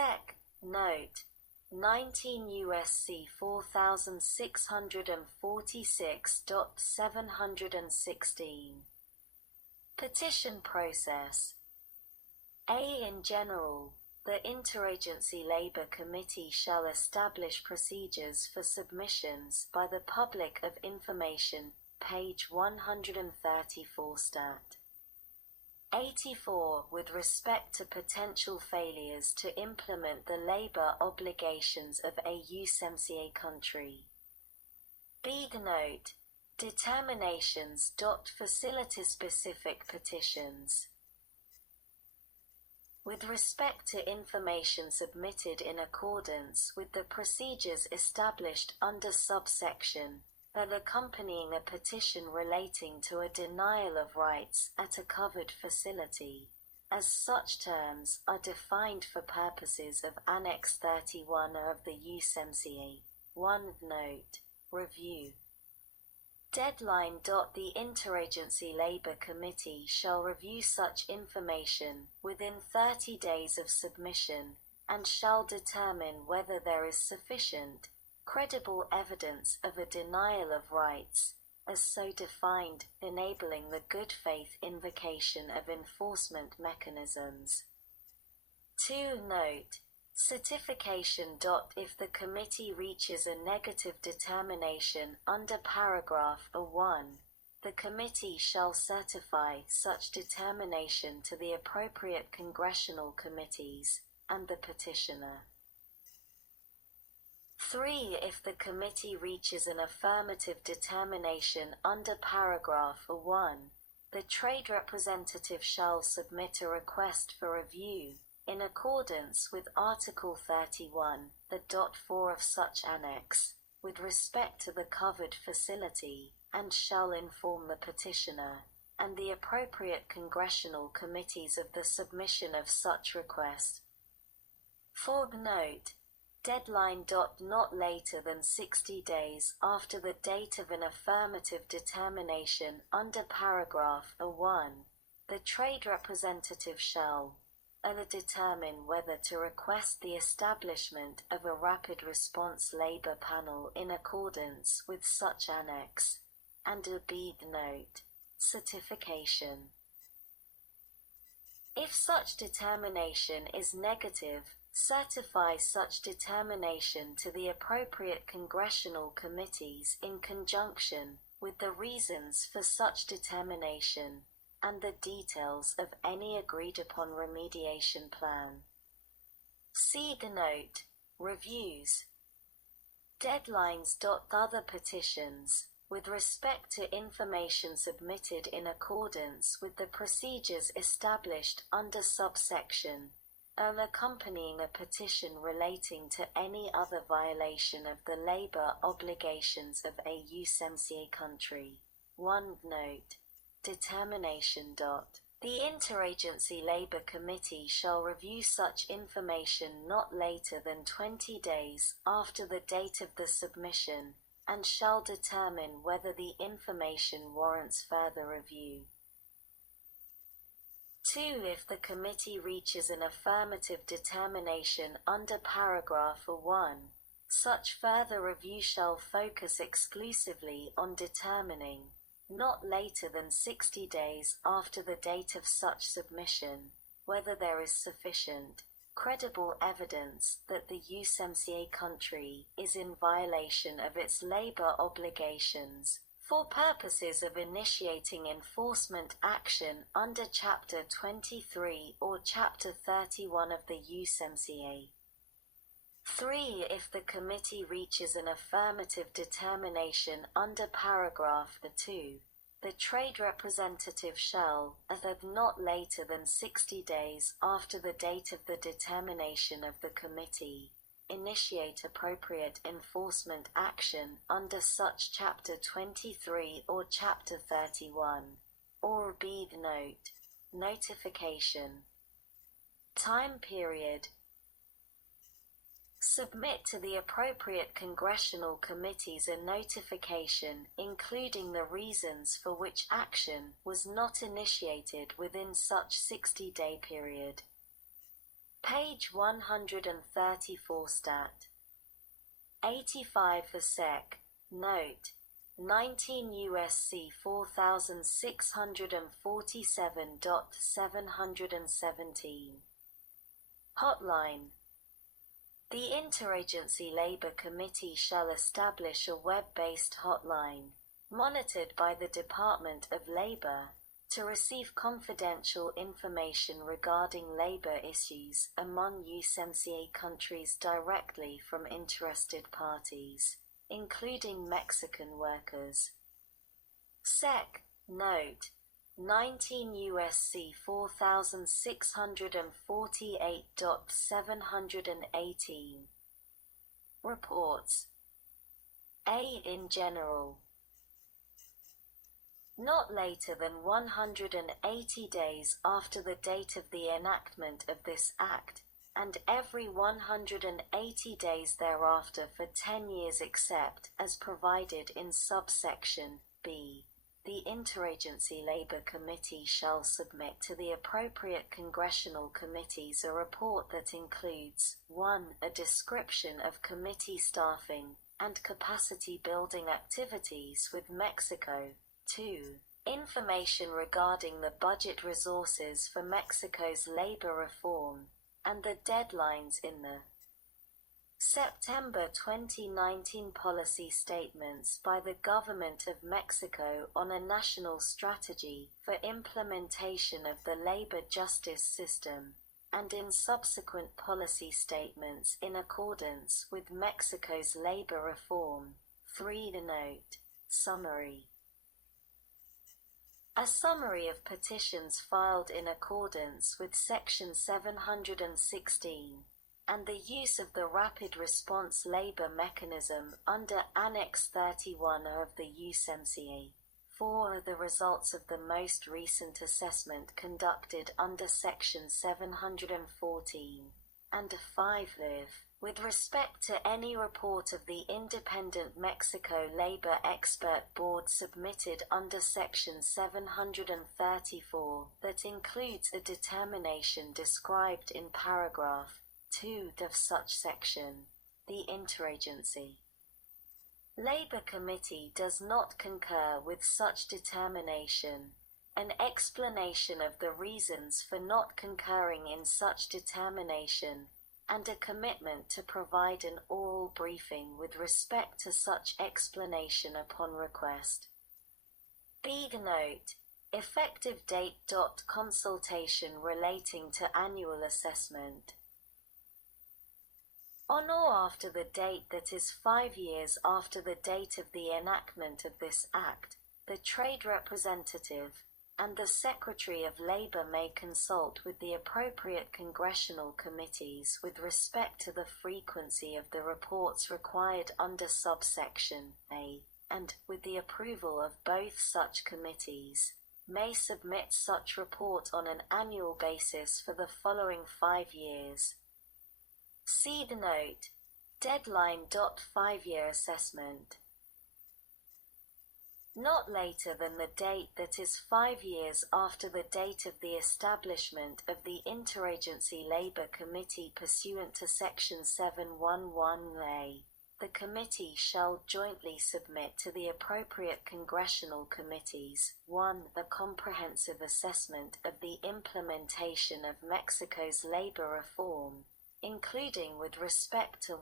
Sec. Note 19 U.S.C. 4646.716. Petition process. A. In general, the Interagency Labour Committee shall establish procedures for submissions by the public of information, page 134 stat. 84. With respect to potential failures to implement the labour obligations of a USMCA country. B. Note determinations. Facility-specific petitions. With respect to information submitted in accordance with the procedures established under subsection and accompanying a petition relating to a denial of rights at a covered facility, as such terms are defined for purposes of Annex 31 of the USMCA. 1. Note review. Deadline. The Interagency Labour Committee shall review such information within 30 days of submission and shall determine whether there is sufficient, credible evidence of a denial of rights, as so defined, enabling the good faith invocation of enforcement mechanisms. 2. Note certification. If the committee reaches a negative determination under paragraph 1, the committee shall certify such determination to the appropriate congressional committees and the petitioner. 3. If the committee reaches an affirmative determination under paragraph 1, the trade representative shall submit a request for review in accordance with Article 31, the 4 of such annex, with respect to the covered facility, and shall inform the petitioner and the appropriate congressional committees of the submission of such request. 4. Note deadline. Not later than 60 days after the date of an affirmative determination under paragraph 1, the trade representative shall determine whether to request the establishment of a rapid response labour panel in accordance with such annex, and B. Note certification. If such determination is negative, certify such determination to the appropriate congressional committees in conjunction with the reasons for such determination and the details of any agreed-upon remediation plan. See the note, reviews. Deadlines. Other petitions, with respect to information submitted in accordance with the procedures established under subsection, accompanying a petition relating to any other violation of the labour obligations of a USMCA country. 1. Note determination. The Interagency Labour Committee shall review such information not later than 20 days after the date of the submission, and shall determine whether the information warrants further review. 2. If the committee reaches an affirmative determination under paragraph 1, such further review shall focus exclusively on determining, not later than 60 days after the date of such submission, whether there is sufficient, credible evidence that the USMCA country is in violation of its labour obligations, for purposes of initiating enforcement action under Chapter 23 or Chapter 31 of the USMCA. 3. If the committee reaches an affirmative determination under paragraph 2, the trade representative shall, not later than 60 days after the date of the determination of the committee, initiate appropriate enforcement action under such Chapter 23 or Chapter 31, or B. Note notification. Time period. Submit to the appropriate congressional committees a notification including the reasons for which action was not initiated within such 60-day period. Page 134 stat. 85 for Sec. Note. 19 USC 4647.717. Hotline. The Interagency Labour Committee shall establish a web-based hotline, monitored by the Department of Labour, to receive confidential information regarding labour issues among USMCA countries directly from interested parties, including Mexican workers. Sec. Note. 19 USC 4648.718. Reports. A. In general. Not later than 180 days after the date of the enactment of this Act, and every 180 days thereafter for 10 years except as provided in subsection B. The Interagency Labour Committee shall submit to the appropriate congressional committees a report that includes 1. A description of committee staffing and capacity-building activities with Mexico. 2. Information regarding the budget resources for Mexico's labor reform, and the deadlines in the September 2019 policy statements by the Government of Mexico on a national strategy for implementation of the labor justice system, and in subsequent policy statements in accordance with Mexico's labor reform. 3. The note. Summary. A summary of petitions filed in accordance with Section 716, and the use of the Rapid Response Labor Mechanism under Annex 31 of the USMCA. 4. The results of the most recent assessment conducted under Section 714. And 5. With respect to any report of the Independent Mexico Labor Expert Board submitted under Section 734 that includes a determination described in paragraph 2 of such section, the Interagency Labour Committee does not concur with such determination. An explanation of the reasons for not concurring in such determination, and a commitment to provide an oral briefing with respect to such explanation upon request. B. Note. Effective date. Consultation relating to annual assessment. On or after the date that is 5 years after the date of the enactment of this Act, the trade representative and the Secretary of Labor may consult with the appropriate congressional committees with respect to the frequency of the reports required under subsection A, and, with the approval of both such committees, may submit such report on an annual basis for the following 5 years. See the note. Deadline. 5-year assessment. Not later than the date that is 5 years after the date of the establishment of the Interagency Labour Committee pursuant to Section 711A, the committee shall jointly submit to the appropriate congressional committees 1. A comprehensive assessment of the implementation of Mexico's labor reform, including with respect to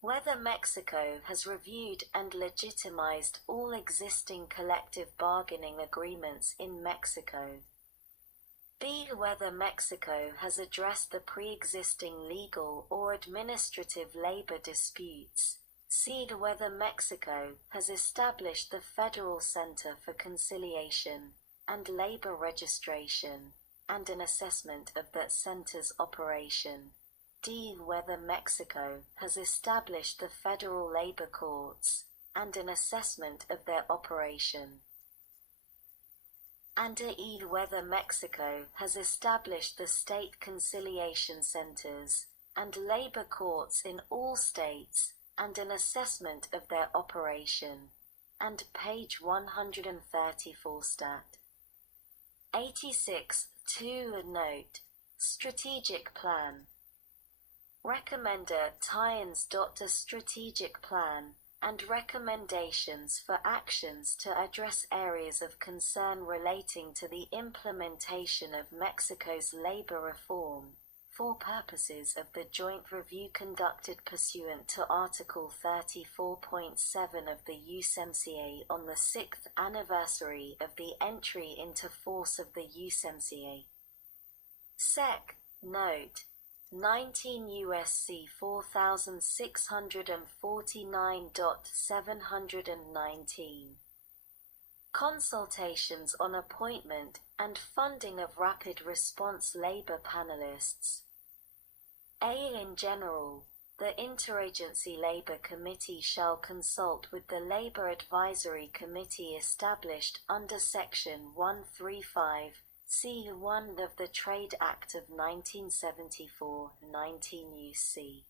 whether Mexico has reviewed and legitimized all existing collective bargaining agreements in Mexico. B. Whether Mexico has addressed the pre-existing legal or administrative labor disputes. C. Whether Mexico has established the Federal Center for Conciliation and Labor Registration, and an assessment of that center's operation. D. Whether Mexico has established the federal labor courts, and an assessment of their operation. And E. Whether Mexico has established the state conciliation centers and labor courts in all states, and an assessment of their operation. And page 134 stat. 86. 2. Note. Strategic plan. Recommender tie-ins. A strategic plan and recommendations for actions to address areas of concern relating to the implementation of Mexico's labor reform, for purposes of the joint review conducted pursuant to Article 34.7 of the USMCA on the 6th anniversary of the entry into force of the USMCA. Sec. Note 19 U.S.C. 4649.719. Consultations on appointment and funding of rapid response labor panelists. In general, the Interagency Labor Committee shall consult with the Labor Advisory Committee established under Section 135 C1 of the Trade Act of 1974, 19 U.C.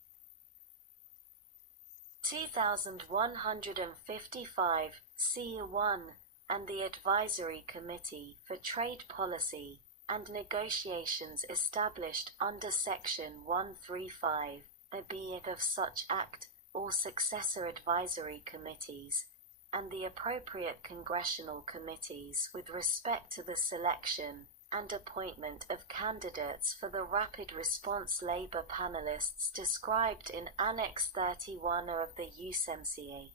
2155 C1, and the Advisory Committee for Trade Policy and Negotiations established under Section 135 b of such Act, or successor advisory committees, and the appropriate congressional committees with respect to the selection and appointment of candidates for the rapid response labor panelists described in Annex 31 of the USMCA.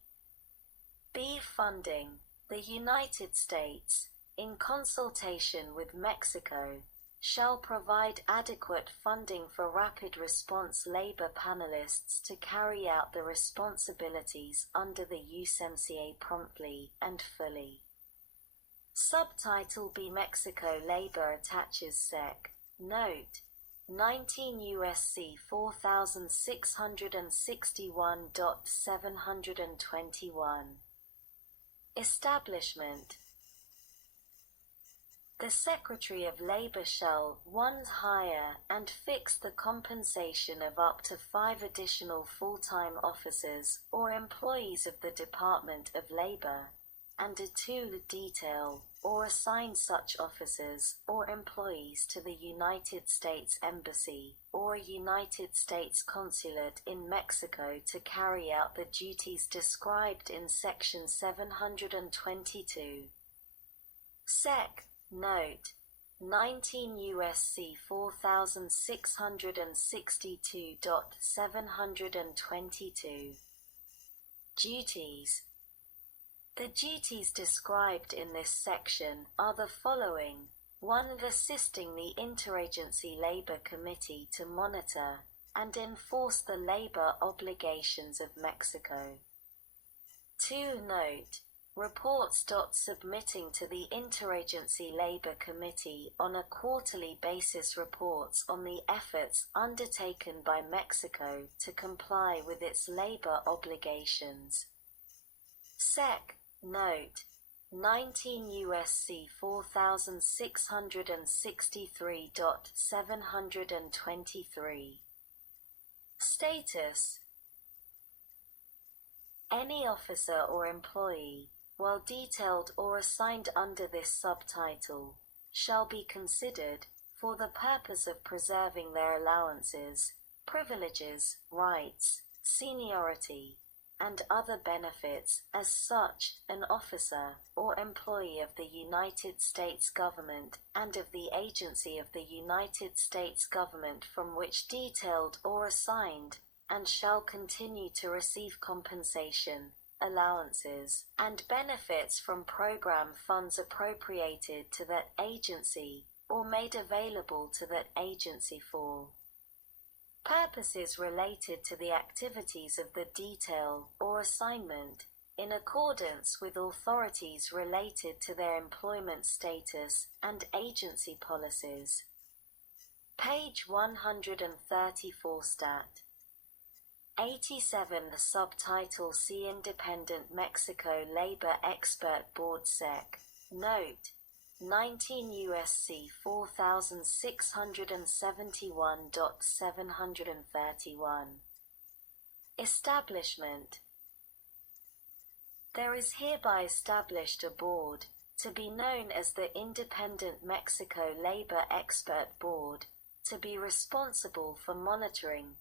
B. Funding. The United States, in consultation with Mexico, shall provide adequate funding for rapid response labor panelists to carry out the responsibilities under the USMCA promptly and fully. Subtitle B. Mexico Labor attaches Sec. Note 19 U.S.C. 4661.721. Establishment. The Secretary of Labor shall 1. Hire and fix the compensation of up to 5 additional full-time officers or employees of the Department of Labor, and 2. Detail or assign such officers or employees to the United States Embassy or United States Consulate in Mexico to carry out the duties described in Section 722. Sec. Note 19 U.S.C. 4662.722. Duties. The duties described in this section are the following: 1. Assisting the Interagency Labor Committee to monitor and enforce the labor obligations of Mexico. 2. Note reports. Submitting to the Interagency Labor Committee on a quarterly basis reports on the efforts undertaken by Mexico to comply with its labor obligations. Sec. Note 19 U.S.C. 4663.723. Status. Any officer or employee, while detailed or assigned under this subtitle, shall be considered, for the purpose of preserving their allowances, privileges, rights, seniority, and other benefits, as such, an officer or employee of the United States government and of the agency of the United States government from which detailed or assigned, and shall continue to receive compensation, allowances, and benefits from program funds appropriated to that agency or made available to that agency for purposes related to the activities of the detail or assignment, in accordance with authorities related to their employment status and agency policies. Page 134 Stat. 87 The subtitle C. Independent Mexico Labor Expert Board Sec. Note 19 U.S.C. 4671.731. Establishment. There is hereby established a board, to be known as the Independent Mexico Labor Expert Board, to be responsible for monitoring,